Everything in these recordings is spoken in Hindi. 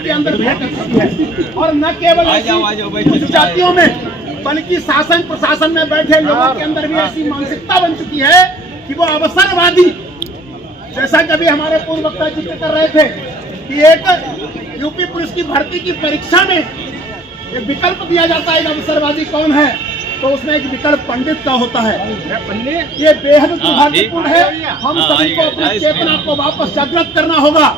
उनके अंदर भेद है। और न केवल कुछ जातियों में बल्कि शासन प्रशासन में बैठे लोगों के अंदर भी ऐसी मानसिकता बन चुकी है कि वो अवसरवादी, जैसा कि अभी हमारे पूर्व वक्ता जिक्र कर रहे थे कि एक यूपी पुलिस की भर्ती की परीक्षा में एक विकल्प दिया जाता है, अवसरवादी कौन है, तो उसमें एक विकल्प पंडित का होता है। ये बेहद दुर्भाग्यपूर्ण है। हम सभी को अपनी चेतना को वापस जागृत करना होगा।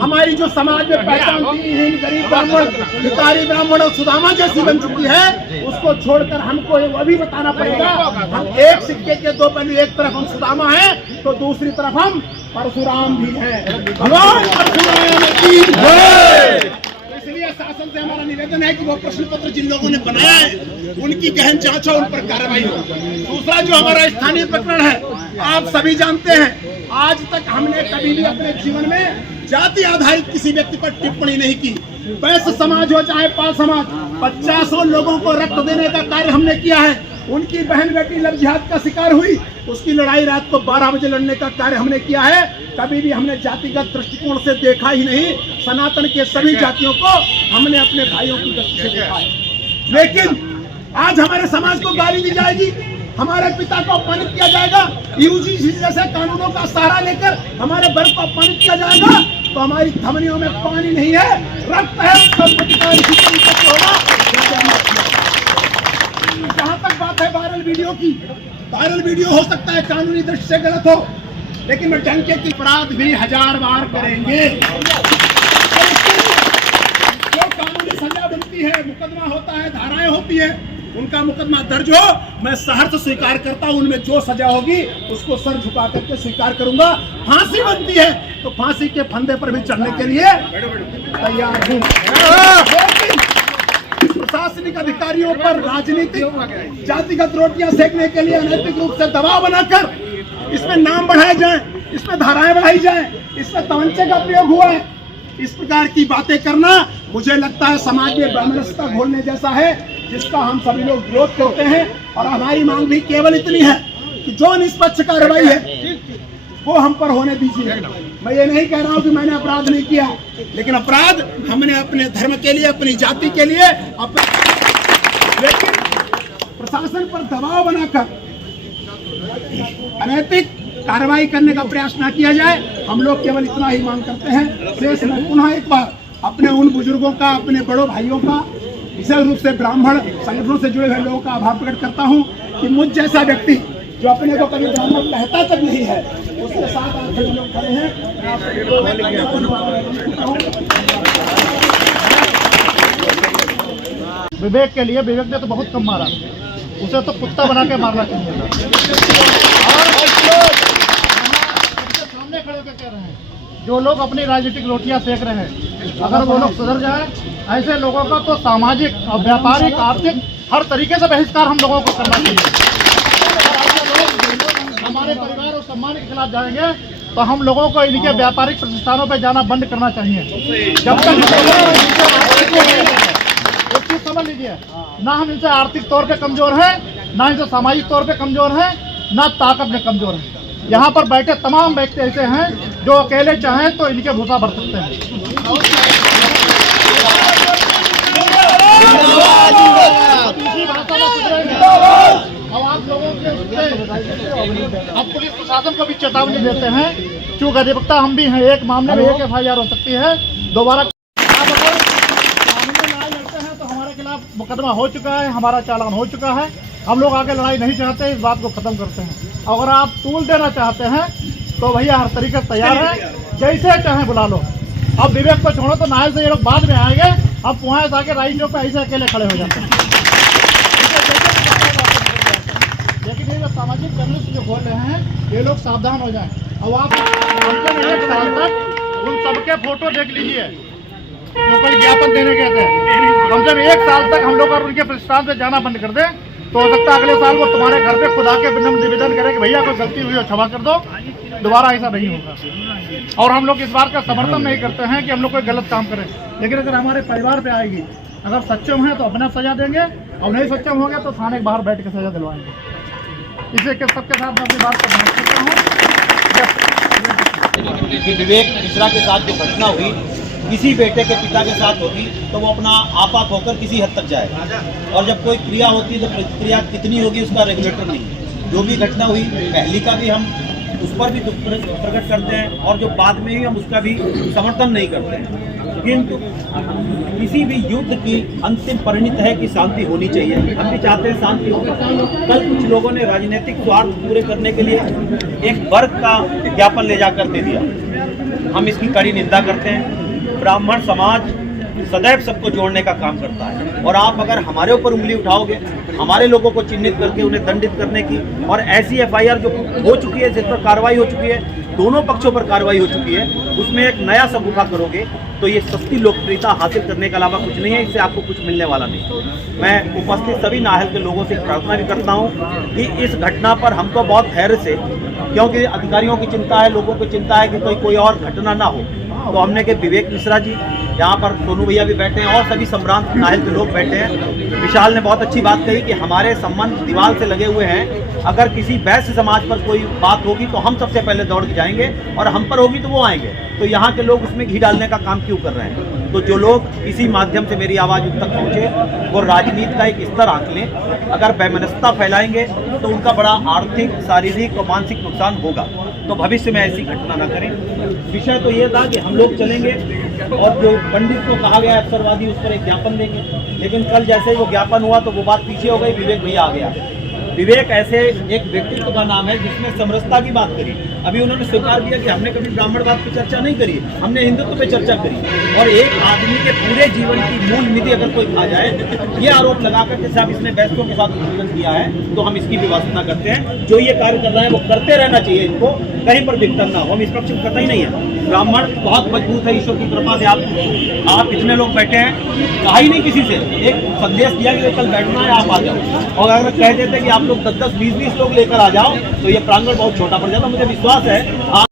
हमारी जो समाज में पहचान दीनहीन, गरीब ब्राह्मण, भिखारी ब्राह्मण और सुदामा जैसी बन चुकी है, उसको छोड़कर हमको वो भी बताना पड़ेगा। हम एक सिक्के के दो पहलू, एक तरफ हम सुदामा हैं तो दूसरी तरफ हम परशुराम भी हैं। भगवान परशुराम की जय। इसलिए शासन से हमारा निवेदन है कि वो प्रश्न पत्र जिन लोगों ने बनाया है उनकी गहन जांच हो, उन पर कार्रवाई हो। दूसरा जो हमारा स्थानीय प्रकरण है, आप सभी जानते हैं, आज तक हमने कभी भी अपने जीवन में जाति आधारित किसी व्यक्ति पर टिप्पणी नहीं की। वैश्य समाज हो चाहे पाल समाज, 50 लोगों को रक्त देने का कार्य हमने किया है। उनकी बहन बेटी लव जिहाद का शिकार हुई, उसकी लड़ाई रात को 12 बजे लड़ने का कार्य हमने किया है। कभी भी हमने जातिगत दृष्टिकोण से देखा ही नहीं। सनातन के सभी जातियों को हमने अपने भाइयों की दृष्टि से देखा है। लेकिन आज हमारे समाज को गाली दी जाएगी, हमारे पिता को अपमानित किया जाएगा, यूजीसी जैसे कानूनों का सहारा लेकर हमारे वर्ग को अपमानित किया जाएगा, तो हमारी धमनियों में पानी नहीं है, रक्त है। जहाँ तक बात है वायरल वीडियो की, वायरल वीडियो हो सकता है कानूनी दृष्टि से गलत हो, लेकिन मैं डंके की अपराध भी 1000 बार करेंगे। जो कानूनी सजा बनती है, मुकदमा होता है, धाराएं होती है, उनका मुकदमा दर्ज हो, मैं सहर्ष स्वीकार करता हूं। उनमें जो सजा होगी उसको सर झुका करके स्वीकार करूंगा। फांसी बनती है तो फांसी के फंदे पर भी चढ़ने के लिए तैयार हूं। प्रशासनिक अधिकारियों पर राजनीतिक जातिगत रोटियां सेकने के लिए अनैतिक रूप से दबाव बनाकर इसमें नाम बढ़ाए जाएं, इसमें धाराएं बढ़ाई जाएं, इसमें तमंचे का प्रयोग हुआ है, इस प्रकार की बातें करना मुझे लगता है समाज में ब्राह्मणता घोलने जैसा है, जिसका हम सभी लोग विरोध करते हैं। और हमारी मांग भी केवल इतनी है कि जो निष्पक्ष कार्रवाई है वो हम पर होने दीजिए। मैं ये नहीं कह रहा हूं कि मैंने अपराध नहीं किया, लेकिन अपराध हमने अपने धर्म के लिए, अपनी जाति के लिए, लेकिन प्रशासन पर दबाव बनाकर अनैतिक कार्रवाई करने का प्रयास ना किया जाए। हम लोग केवल इतना ही मांग करते हैं। शेष मैं पुनः एक बार अपने उन बुजुर्गों का, अपने बड़ों भाइयों का, विशेष रूप से ब्राह्मण संगठनों से जुड़े हुए लोगों का आभार प्रकट करता हूं कि मुझ जैसा व्यक्ति जो अपने को कभी ब्राह्मण कहता तक नहीं है, उसके साथ आप सभी लोग खड़े हैं। विवेक के लिए, विवेक ने तो बहुत कम मारा, उसे तो कुत्ता बना के मारना चाहिए था। और सामने खड़े होकर कह रहे हैं, जो लोग अपनी राजनीतिक रोटियां सेक रहे हैं, अगर वो लोग सुधर जाए, ऐसे लोगों का तो सामाजिक और व्यापारिक, आर्थिक हर तरीके से बहिष्कार हम लोगों को करना चाहिए। हमारे परिवार और सम्मान के खिलाफ जाएंगे तो हम लोगों को इनके व्यापारिक प्रतिष्ठानों पर जाना बंद करना चाहिए। जब तक एक चीज समझ लीजिए, ना हम इनसे आर्थिक तौर पे कमजोर हैं, ना इनसे सामाजिक तौर पे कमजोर हैं, ना ताकत में कमजोर हैं। यहाँ पर बैठे तमाम व्यक्ति ऐसे हैं जो अकेले चाहें तो इनके भूसा भर सकते हैं। अब आप लोगों के अब पुलिस प्रशासन को भी चेतावनी देते हैं, क्योंकि अधिवक्ता हम भी हैं, एक मामले में एक FIR हो सकती है, दोबारा आप अगर कानूनी लड़ाई लड़ते हैं तो हमारे खिलाफ मुकदमा हो चुका है, हमारा चालान हो चुका है। हम लोग आगे लड़ाई नहीं चाहते, इस बात को खत्म करते हैं। अगर आप टूल देना चाहते हैं तो भैया हर तरीके से तैयार है, जैसे चाहें बुला लो। अब विवेक को छोड़ो तो नायल से ये लोग बाद में आएंगे, अब वहाँ से आके राई चौक पे ऐसे अकेले खड़े हो जाते हैं। लेकिन ये जो सामाजिक जर्नलिस्ट जो बोल रहे हैं, ये लोग सावधान हो जाएं। अब आप कम से 1 साल तक उन सबके फोटो देख लीजिए जो कोई ज्ञापन देने गए थे। कम से कम 1 साल तक हम लोग अगर उनके प्रतिष्ठान पे जाना बंद कर दें तो हो सकता है अगले साल वो तुम्हारे घर पे खुद आके विनम्र निवेदन करे कि भैया कोई गलती हुई हो क्षमा कर दो, दोबारा ऐसा नहीं होगा। और हम लोग इस बात का समर्थन नहीं करते हैं कि हम लोग कोई गलत काम करें, लेकिन अगर हमारे परिवार पे आएगी, अगर सक्षम है तो अपना सजा देंगे, और नहीं सक्षम हो गया तो थाने के बाहर बैठ के सजा दिलवाएंगे। इसे सबके साथ मैं अपनी बात को समझ सकता हूँ। विवेक मिश्रा के साथ जो घटना हुई किसी बेटे के पिता के साथ होगी तो वो अपना आपा खोकर किसी हद तक जाएगा, और जब कोई क्रिया होती है तो प्रतिक्रिया कितनी होगी उसका रेगुलेटर नहीं है। जो भी घटना हुई पहली का भी हम उस पर भी दुख प्रकट करते हैं, और जो बाद में ही हम उसका भी समर्थन नहीं करते हैं, किंतु किसी भी युद्ध की अंतिम परिणति है कि शांति होनी चाहिए। हम भी चाहते हैं शांति हो। कल कुछ लोगों ने राजनीतिक स्वार्थ पूरे करने के लिए एक वर्ग का ज्ञापन ले जाकर दे दिया, हम इसकी कड़ी निंदा करते हैं। ब्राह्मण समाज सदैव सबको जोड़ने का काम करता है, और आप अगर हमारे ऊपर उंगली उठाओगे, हमारे लोगों को चिन्हित करके उन्हें दंडित करने की, और ऐसी एफआईआर जो हो चुकी है, जिस पर कार्रवाई हो चुकी है, दोनों पक्षों पर कार्रवाई हो चुकी है, उसमें एक नया सबूता करोगे तो ये सस्ती लोकप्रियता हासिल करने के अलावा कुछ नहीं है, इससे आपको कुछ मिलने वाला नहीं। मैं उपस्थित सभी नाहल के लोगों से प्रार्थना भी करता हूँ कि इस घटना पर हमको बहुत धैर्य से, क्योंकि अधिकारियों की चिंता है, लोगों की चिंता है कि कोई और घटना ना हो, तो हमने के विवेक मिश्रा जी, यहाँ पर सोनू भैया भी बैठे हैं और सभी सम्रांत नाहल के लोग बैठे हैं। विशाल ने बहुत अच्छी बात कही कि हमारे संबंध दीवार से लगे हुए हैं, अगर किसी वैश्य समाज पर कोई बात होगी तो हम सबसे पहले दौड़ के जाएंगे, और हम पर होगी तो वो आएंगे। तो यहाँ के लोग उसमें घी डालने का काम क्यों कर रहे हैं? तो जो लोग इसी माध्यम से मेरी आवाज़ उन तक पहुँचे वो राजनीति का एक स्तर आंक लें। अगर वैमनस्यता फैलाएंगे तो उनका बड़ा आर्थिक, शारीरिक और मानसिक नुकसान होगा, तो भविष्य में ऐसी घटना न करें। विषय तो ये था कि हम लोग चलेंगे और जो पंडित को कहा गया अवसरवादी, उस पर एक ज्ञापन देंगे, लेकिन कल जैसे ही वो ज्ञापन हुआ तो वो बात पीछे हो गई, विवेक भैया आ गया। विवेक ऐसे एक व्यक्तित्व का नाम है जिसने समरसता की बात करी। अभी उन्होंने स्वीकार किया कि हमने कभी ब्राह्मणवाद पर चर्चा नहीं करी, हमने हिंदुत्व पे चर्चा करी। और एक आदमी के पूरे जीवन की मूल निधि अगर कोई खा जाए, ये आरोप लगाकर के साहब इसने वैश्यों के साथ उत्पीड़न किया है, तो हम इसकी व्यवस्था करते हैं। जो ये कार्य कर रहे हैं वो करते रहना चाहिए, इनको कहीं पर दिक्कत ना हो। हम इस पक्ष में करता ही नहीं है। ब्राह्मण बहुत मजबूत है, ईश्वर की कृपा से आप इतने लोग बैठे हैं, कहा ही नहीं किसी से, एक संदेश दिया कि कल बैठना है, आप आ जाओ। और अगर कह देते कि आप लोग 10-10, 20-20 लोग लेकर आ जाओ तो ये प्रांगण बहुत छोटा पड़ जाता। मुझे विश्वास है आप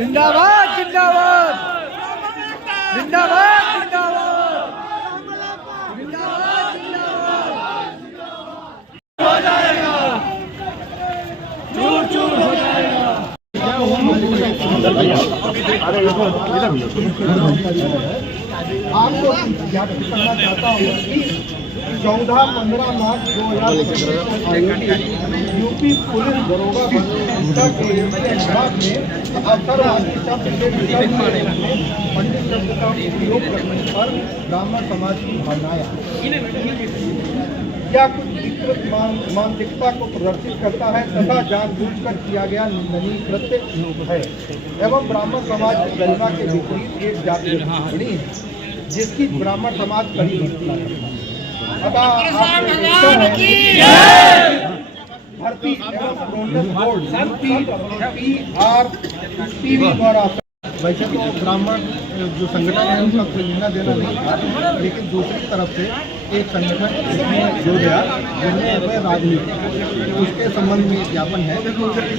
जिंदाबाद जिंदाबाद जिंदाबाद जिंदाबाद जिंदाबाद जिंदाबाद हो जाएगा, चूर चूर हो जाएगा। आपको ज्ञापन करना चाहता हूँ कि 14-15 मार्च 2023 यूपी पुलिस दरोगा भत्ता के खिलाफ में अवसरवादी शब्द के विकल्प में पंडित शब्द का उपयोग करने पर ब्राह्मण समाज की भावनाएं या कुछ विकृत मानसिकता को प्रदर्शित करता है तथा जानबूझकर किया गया निंदनीय कृत्य है एवं ब्राह्मण समाज की गरिमा के विपरीत एक जाति टिप्पणी है जिसकी ब्राह्मण समाज कड़ी भर्ती एवं प्रोन्नत बोर्ड PRTV द्वारा। वैसे तो ब्राह्मण जो संगठन है उनका कोई लेना देना नहीं था, लेकिन दूसरी तरफ से एक संगठन इसमें जुड़ गया जिसमें राजनीति उसके संबंध में ज्ञापन है।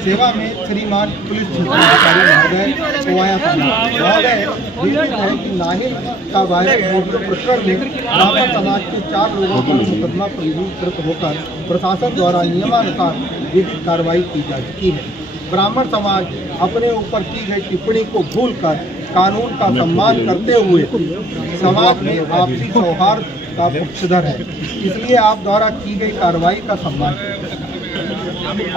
सेवा में श्रीमान पुलिस अधिकारी महोदय कोवाया महोदय विदित है कि नाहिल का वायरल वीडियो प्रकरण में ब्राह्मण समाज के 4 लोगों पर मुकदमा पंजीकृत होकर प्रशासन द्वारा नियमानुसार विधिक कार्रवाई की जा चुकी है। ब्राह्मण समाज अपने ऊपर की गई टिप्पणी को भूलकर कानून का सम्मान करते हुए समाज में आपसी सौहार्द का पक्षधर है, इसलिए आप द्वारा की गई कार्रवाई का सम्मान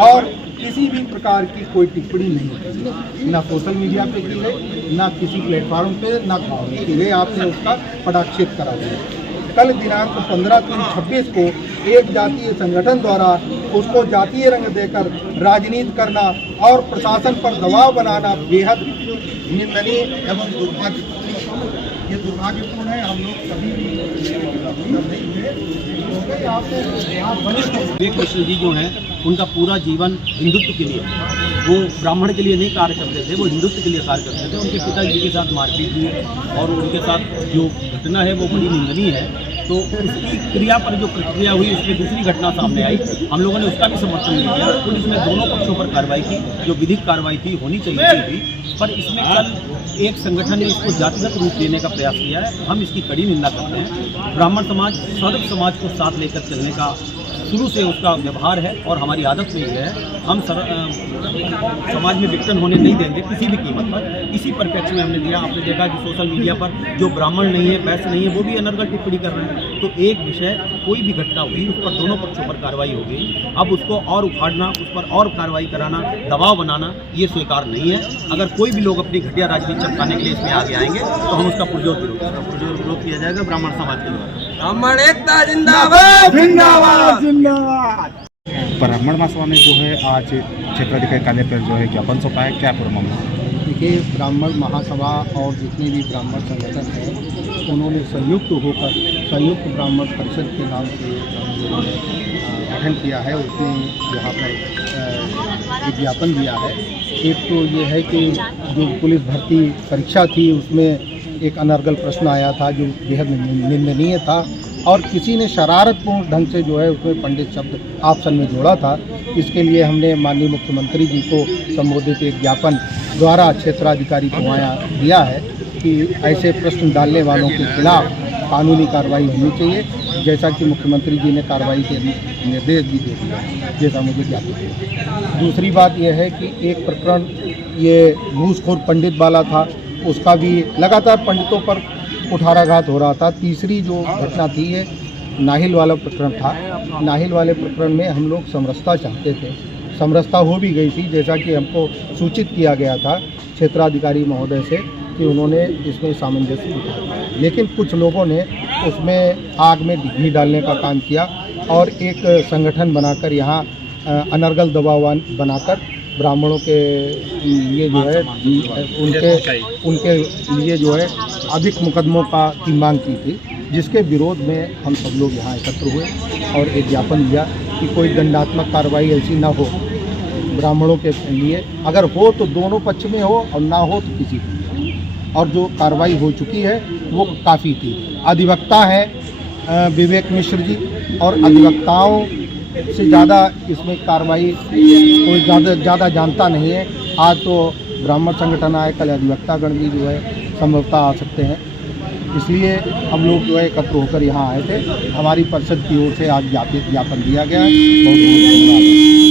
और किसी भी प्रकार की कोई टिप्पणी नहीं, ना सोशल मीडिया पे की गई, ना किसी प्लेटफॉर्म पे, ना की गई। आपने उसका पटाक्षेप करा दिया। कल दिनांक 15/3/26 को एक जातीय संगठन द्वारा उसको जातीय रंग देकर राजनीति करना और प्रशासन पर दबाव बनाना बेहद निंदनीय एवं दुर्भाग्यपूर्ण। ये दुर्भाग्यपूर्ण है। हम लोग कभी भी विवेक मिश्र जी जो हैं उनका पूरा जीवन हिंदुत्व के लिए, वो ब्राह्मण के लिए नहीं कार्य करते थे, वो हिंदुत्व के लिए कार्य करते थे। उनके पिताजी के साथ मारपीट हुई और उनके साथ जो घटना है वो बड़ी निंदनीय है। तो उसकी क्रिया पर जो प्रतिक्रिया हुई उसमें दूसरी घटना सामने आई, हम लोगों ने उसका भी समर्थन नहीं किया। पुलिस ने दोनों पक्षों पर कार्रवाई की, जो विधिक कार्रवाई थी होनी चाहिए थी, पर इसमें कल एक संगठन ने इसको जातिगत रूप देने का प्रयास किया है। हम इसकी कड़ी निंदा करते हैं। ब्राह्मण समाज सर्व समाज को साथ लेकर चलने का शुरू से उसका व्यवहार है और हमारी आदत में ये है। हम समाज में विघटन होने नहीं देंगे किसी भी कीमत पर। इसी परिप्रेक्ष्य में हमने दिया। आपने देखा कि सोशल मीडिया पर जो ब्राह्मण नहीं है, वैश्य नहीं है, वो भी अनर्गल टिप्पणी कर रहे हैं। तो एक विषय, कोई भी घटना हुई उस पर दोनों पक्षों पर कार्रवाई होगी। अब उसको और उखाड़ना, उस पर और कार्रवाई कराना, दबाव बनाना, ये स्वीकार नहीं है। अगर कोई भी लोग अपनी घटिया राजनीति चमकाने के लिए इसमें आगे आएंगे तो हम उसका पुरजोर विरोध किया जाएगा ब्राह्मण समाज के द्वारा। ब्राह्मण एकता जिंदाबाद जिंदाबाद जिंदाबाद। ब्राह्मण महासभा में जो है आज क्षेत्राधिकारी कार्यालय पर जो है ज्ञापन सौंपा है, क्या पूरा मामला? देखिए, ब्राह्मण महासभा और जितने भी ब्राह्मण संगठन हैं उन्होंने संयुक्त होकर संयुक्त ब्राह्मण परिषद के नाम से गठन किया है। उसने यहाँ पर एक ज्ञापन दिया है। एक तो ये है कि जो पुलिस भर्ती परीक्षा थी उसमें एक अनर्गल प्रश्न आया था जो बेहद निंदनीय था और किसी ने शरारतपूर्ण ढंग से जो है उसमें पंडित शब्द ऑप्शन में जोड़ा था। इसके लिए हमने माननीय मुख्यमंत्री जी को संबोधित एक ज्ञापन द्वारा क्षेत्राधिकारी को दिया है कि ऐसे प्रश्न डालने वालों के खिलाफ कानूनी कार्रवाई होनी चाहिए, जैसा कि मुख्यमंत्री जी ने कार्रवाई के निर्देश भी दे दिया, जैसा मुझे ज्ञापित है। दूसरी बात यह है कि एक प्रकरण ये घूसखोर पंडित वाला था, उसका भी लगातार पंडितों पर कुठाराघात हो रहा था। तीसरी जो घटना थी ये नाहिल वाला प्रकरण था। नाहिल वाले प्रकरण में हम लोग समरसता चाहते थे, समरसता हो भी गई थी, जैसा कि हमको सूचित किया गया था क्षेत्राधिकारी महोदय से कि उन्होंने इसमें सामंजस्य दिखाया, लेकिन कुछ लोगों ने उसमें आग में घी डालने का काम किया और एक संगठन बनाकर यहाँ अनर्गल दबाव बनाकर ब्राह्मणों के लिए जो है उनके लिए जो है अधिक मुकदमों की मांग की थी, जिसके विरोध में हम सब लोग यहाँ एकत्र हुए और एक ज्ञापन दिया कि कोई दंडात्मक कार्रवाई ऐसी ना हो ब्राह्मणों के लिए, अगर हो तो दोनों पक्ष में हो और ना हो तो किसी को, और जो कार्रवाई हो चुकी है वो काफ़ी थी। अधिवक्ता हैं विवेक मिश्र जी, और अधिवक्ताओं से ज़्यादा इसमें कार्रवाई कोई ज़्यादा जानता नहीं है। आज तो ब्राह्मण संगठन आए, कल अधिवक्तागण भी जो है संभवतः आ सकते हैं। इसलिए हम लोग जो है एकत्र होकर यहाँ आए थे। हमारी परिषद की ओर से आज ज्ञापन दिया गया है। बहुत बहुत धन्यवाद।